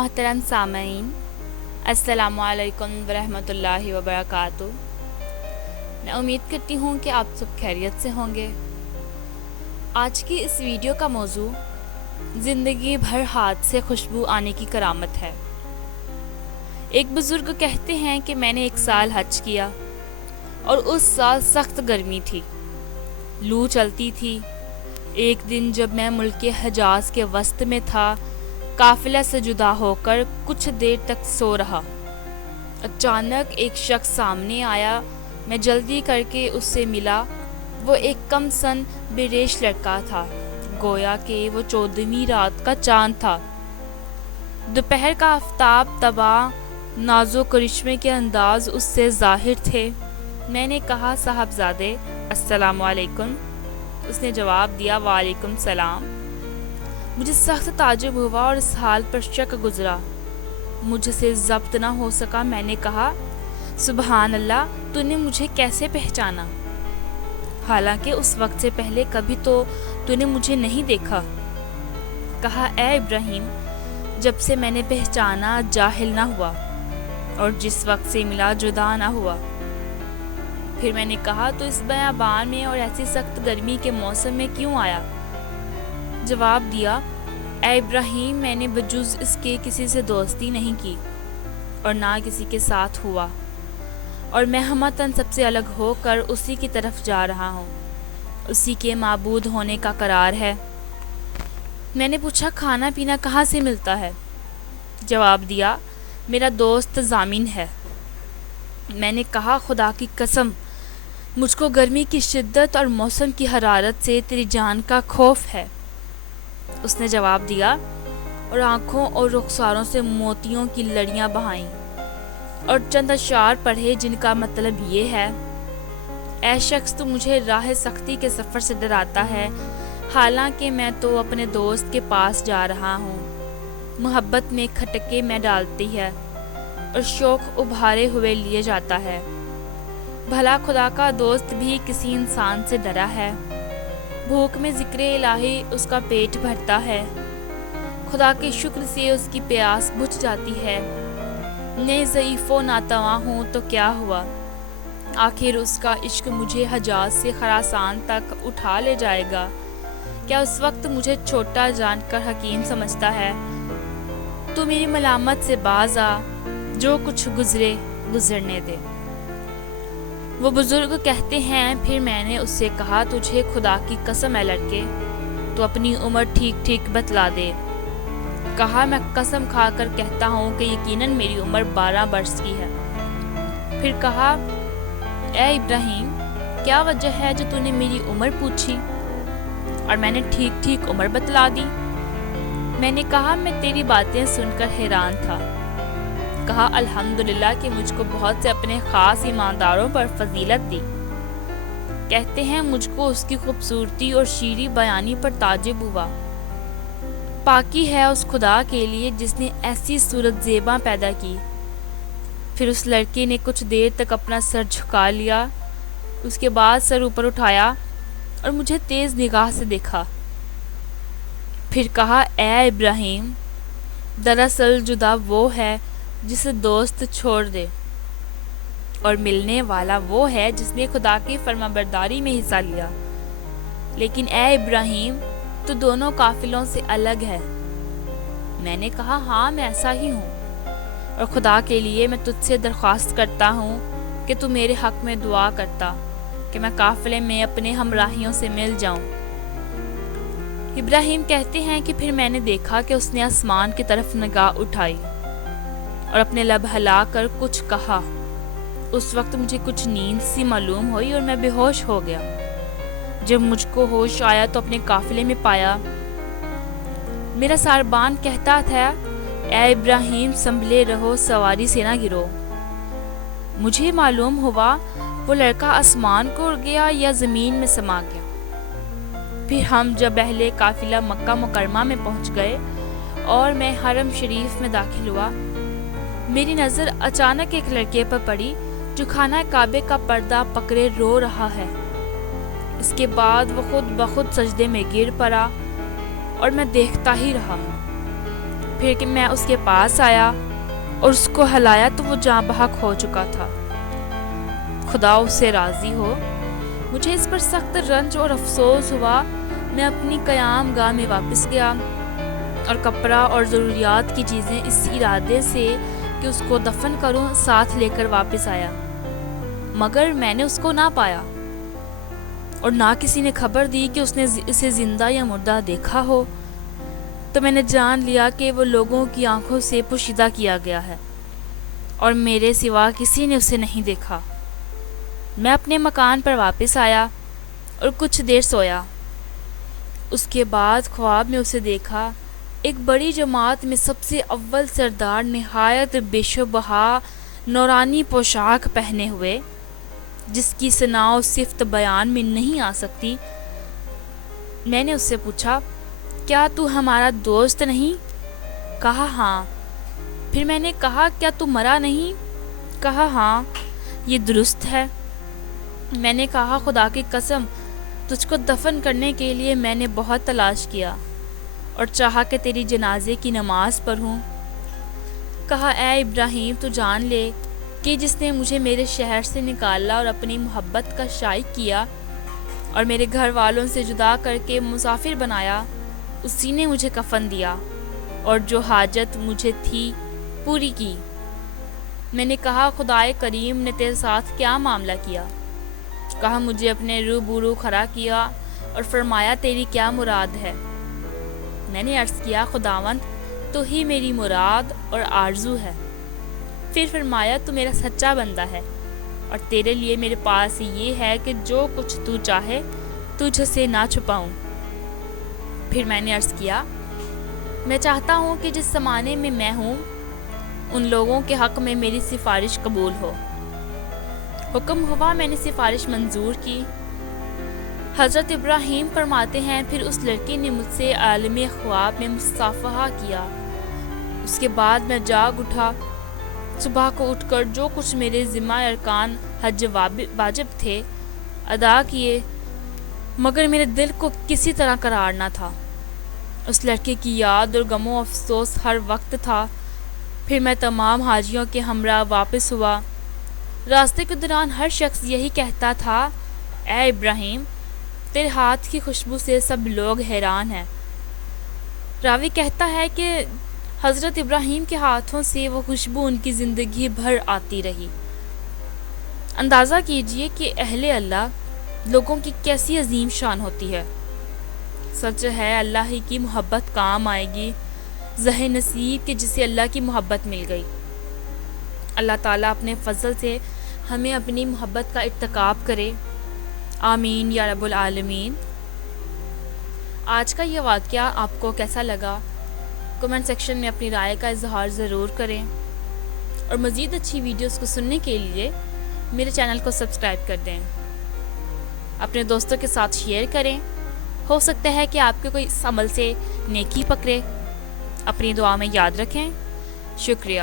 محترم سامعین، السلام علیکم ورحمۃ اللہ وبرکاتہ۔ میں امید کرتی ہوں کہ آپ سب خیریت سے ہوں گے۔ آج کی اس ویڈیو کا موضوع زندگی بھر ہاتھ سے خوشبو آنے کی کرامت ہے۔ ایک بزرگ کہتے ہیں کہ میں نے 1 سال حج کیا اور اس سال سخت گرمی تھی، لو چلتی تھی۔ ایک دن جب میں ملک حجاز کے وسط میں تھا، قافلہ سے جدا ہو کر کچھ دیر تک سو رہا، اچانک ایک شخص سامنے آیا۔ میں جلدی کر کے اس سے ملا۔ وہ ایک کم سن بے ریش لڑکا تھا، گویا کہ وہ 14ویں رات کا چاند تھا۔ دوپہر کا آفتاب تاباں، ناز و کرشمے کے انداز اس سے ظاہر تھے۔ میں نے کہا، صاحبزادے السلام علیکم۔ اس نے جواب دیا، وعلیکم السلام۔ مجھے سخت تعجب ہوا اور اس حال پر شک گزرا، مجھ سے ضبط نہ ہو سکا۔ میں نے کہا، سبحان اللہ، تو نے مجھے کیسے پہچانا؟ حالانکہ اس وقت سے پہلے کبھی تو نے مجھے نہیں دیکھا۔ کہا، اے ابراہیم، جب سے میں نے پہچانا جاہل نہ ہوا اور جس وقت سے ملا جدا نہ ہوا۔ پھر میں نے کہا، تو اس بیابان میں اور ایسی سخت گرمی کے موسم میں کیوں آیا؟ جواب دیا، اے ابراہیم، میں نے بجز اس کے کسی سے دوستی نہیں کی اور نہ کسی کے ساتھ ہوا، اور میں ہمتاً سب سے الگ ہو کر اسی کی طرف جا رہا ہوں۔ اسی کے معبود ہونے کا قرار ہے۔ میں نے پوچھا، کھانا پینا کہاں سے ملتا ہے؟ جواب دیا، میرا دوست ضامن ہے۔ میں نے کہا، خدا کی قسم، مجھ کو گرمی کی شدت اور موسم کی حرارت سے تیری جان کا خوف ہے۔ اس نے جواب دیا اور آنکھوں اور رخساروں سے موتیوں کی لڑیاں بہائیں اور چند اشعار پڑھے جن کا مطلب یہ ہے، اے شخص، تو مجھے راہ سختی کے سفر سے ڈراتا ہے، حالانکہ میں تو اپنے دوست کے پاس جا رہا ہوں۔ محبت میں کھٹکے میں ڈالتی ہے اور شوق ابھارے ہوئے لیے جاتا ہے۔ بھلا خدا کا دوست بھی کسی انسان سے ڈرا ہے؟ بھوک میں ذکر الہی اس کا پیٹ بھرتا ہے، خدا کے شکر سے اس کی پیاس بجھ جاتی ہے۔ میں ضعیف و ناتواں ہوں تو کیا ہوا؟ آخر اس کا عشق مجھے حجاز سے خراسان تک اٹھا لے جائے گا۔ کیا اس وقت مجھے چھوٹا جان کر حکیم سمجھتا ہے؟ تو میری ملامت سے باز آ، جو کچھ گزرے گزرنے دے۔ وہ بزرگ کہتے ہیں، پھر میں نے اس سے کہا، تجھے خدا کی قسم ہے لڑکے، تو اپنی عمر ٹھیک ٹھیک بتلا دے۔ کہا، میں قسم کھا کر کہتا ہوں کہ یقیناً میری عمر 12 برس کی ہے۔ پھر کہا، اے ابراہیم، کیا وجہ ہے جو نے میری عمر پوچھی؟ اور میں نے ٹھیک ٹھیک عمر بتلا دی۔ میں نے کہا، میں تیری باتیں سن کر حیران تھا۔ کہا، الحمدللہ کہ مجھ کو بہت سے اپنے خاص ایمانداروں پر فضیلت دی۔ کہتے ہیں، مجھ کو اس کی خوبصورتی اور شیریں بیانی پر تعجب ہوا۔ پاکی ہے اس خدا کے لیے جس نے ایسی صورت زیباں پیدا کی۔ پھر اس لڑکے نے کچھ دیر تک اپنا سر جھکا لیا، اس کے بعد سر اوپر اٹھایا اور مجھے تیز نگاہ سے دیکھا۔ پھر کہا، اے ابراہیم، دراصل جدا وہ ہے جسے دوست چھوڑ دے، اور ملنے والا وہ ہے جس نے خدا کی فرمانبرداری میں حصہ لیا۔ لیکن اے ابراہیم، تو دونوں قافلوں سے الگ ہے۔ میں نے کہا، ہاں، میں ایسا ہی ہوں، اور خدا کے لیے میں تجھ سے درخواست کرتا ہوں کہ تو میرے حق میں دعا کرتا کہ میں قافلے میں اپنے ہمراہیوں سے مل جاؤں۔ ابراہیم کہتے ہیں کہ پھر میں نے دیکھا کہ اس نے آسمان کی طرف نگاہ اٹھائی اور اپنے لب ہلا کر کچھ کہا۔ اس وقت مجھے کچھ نیند سی معلوم ہوئی اور میں بے ہوش ہو گیا۔ جب مجھ کو ہوش آیا تو اپنے قافلے میں پایا۔ میرا ساربان کہتا تھا، اے ابراہیم، سنبھلے رہو، سواری سے نہ گرو۔ مجھے معلوم ہوا وہ لڑکا آسمان کو اڑ گیا یا زمین میں سما گیا۔ پھر ہم جب اہل قافلہ مکہ مکرمہ میں پہنچ گئے اور میں حرم شریف میں داخل ہوا، میری نظر اچانک ایک لڑکے پر پڑی جو خانہ کعبے کا پردہ پکڑے رو رہا ہے۔ اس کے بعد وہ خود بخود سجدے میں گر پڑا اور میں دیکھتا ہی رہا۔ پھر کہ میں اس کے پاس آیا اور اس کو ہلایا تو وہ جاں بحق ہو چکا تھا۔ خدا اس سے راضی ہو۔ مجھے اس پر سخت رنج اور افسوس ہوا۔ میں اپنی قیام گاہ میں واپس گیا اور کپڑا اور ضروریات کی چیزیں اس ارادے سے کہ اس کو دفن کروں ساتھ لے کر واپس آیا، مگر میں نے اس کو نہ پایا اور نہ کسی نے خبر دی کہ اس نے اسے زندہ یا مردہ دیکھا ہو۔ تو میں نے جان لیا کہ وہ لوگوں کی آنکھوں سے پوشیدہ کیا گیا ہے اور میرے سوا کسی نے اسے نہیں دیکھا۔ میں اپنے مکان پر واپس آیا اور کچھ دیر سویا۔ اس کے بعد خواب میں اسے دیکھا، ایک بڑی جماعت میں سب سے اول سردار نہایت بیش و بہا نورانی پوشاک پہنے ہوئے، جس کی ثنا و صفت بیان میں نہیں آ سکتی۔ میں نے اس سے پوچھا، کیا تو ہمارا دوست نہیں؟ کہا ہاں۔ پھر میں نے کہا، کیا تو مرا نہیں؟ کہا ہاں، یہ درست ہے۔ میں نے کہا، خدا کی قسم، تجھ کو دفن کرنے کے لیے میں نے بہت تلاش کیا اور چاہا کہ تیری جنازے کی نماز پڑھوں۔ کہا، اے ابراہیم، تو جان لے کہ جس نے مجھے میرے شہر سے نکالا اور اپنی محبت کا شائق کیا اور میرے گھر والوں سے جدا کر کے مسافر بنایا، اسی نے مجھے کفن دیا اور جو حاجت مجھے تھی پوری کی۔ میں نے کہا، خدائے کریم نے تیرے ساتھ کیا معاملہ کیا؟ کہا، مجھے اپنے روبرو کھڑا کیا اور فرمایا، تیری کیا مراد ہے؟ میں نے عرض کیا، خداوند، تو ہی میری مراد اور آرزو ہے۔ پھر فرمایا، تو میرا سچا بندہ ہے اور تیرے لیے میرے پاس یہ ہے کہ جو کچھ تو چاہے تجھ سے نہ چھپاؤں۔ پھر میں نے عرض کیا، میں چاہتا ہوں کہ جس زمانے میں میں ہوں ان لوگوں کے حق میں میری سفارش قبول ہو۔ حکم ہوا، میں نے سفارش منظور کی۔ حضرت ابراہیم فرماتے ہیں، پھر اس لڑکی نے مجھ سے عالم خواب میں مصافحہ کیا۔ اس کے بعد میں جاگ اٹھا۔ صبح کو اٹھ کر جو کچھ میرے ذمہ ارکان حج واجب تھے ادا کیے، مگر میرے دل کو کسی طرح قرار نہ تھا۔ اس لڑکے کی یاد اور غم و افسوس ہر وقت تھا۔ پھر میں تمام حاجیوں کے ہمراہ واپس ہوا۔ راستے کے دوران ہر شخص یہی کہتا تھا، اے ابراہیم، تیرے ہاتھ کی خوشبو سے سب لوگ حیران ہیں۔ راوی کہتا ہے کہ حضرت ابراہیم کے ہاتھوں سے وہ خوشبو ان کی زندگی بھر آتی رہی۔ اندازہ کیجئے کہ اہل اللہ لوگوں کی کیسی عظیم شان ہوتی ہے۔ سچ ہے، اللہ ہی کی محبت کام آئے گی۔ ذہ نصیب کہ جسے اللہ کی محبت مل گئی۔ اللہ تعالیٰ اپنے فضل سے ہمیں اپنی محبت کا ارتکاب کرے، آمین یا رب العالمین۔ آج کا یہ واقعہ آپ کو کیسا لگا؟ کمنٹ سیکشن میں اپنی رائے کا اظہار ضرور کریں اور مزید اچھی ویڈیوز کو سننے کے لیے میرے چینل کو سبسکرائب کر دیں۔ اپنے دوستوں کے ساتھ شیئر کریں، ہو سکتا ہے کہ آپ کے کوئی اس عمل سے نیکی پکڑے۔ اپنی دعا میں یاد رکھیں۔ شکریہ۔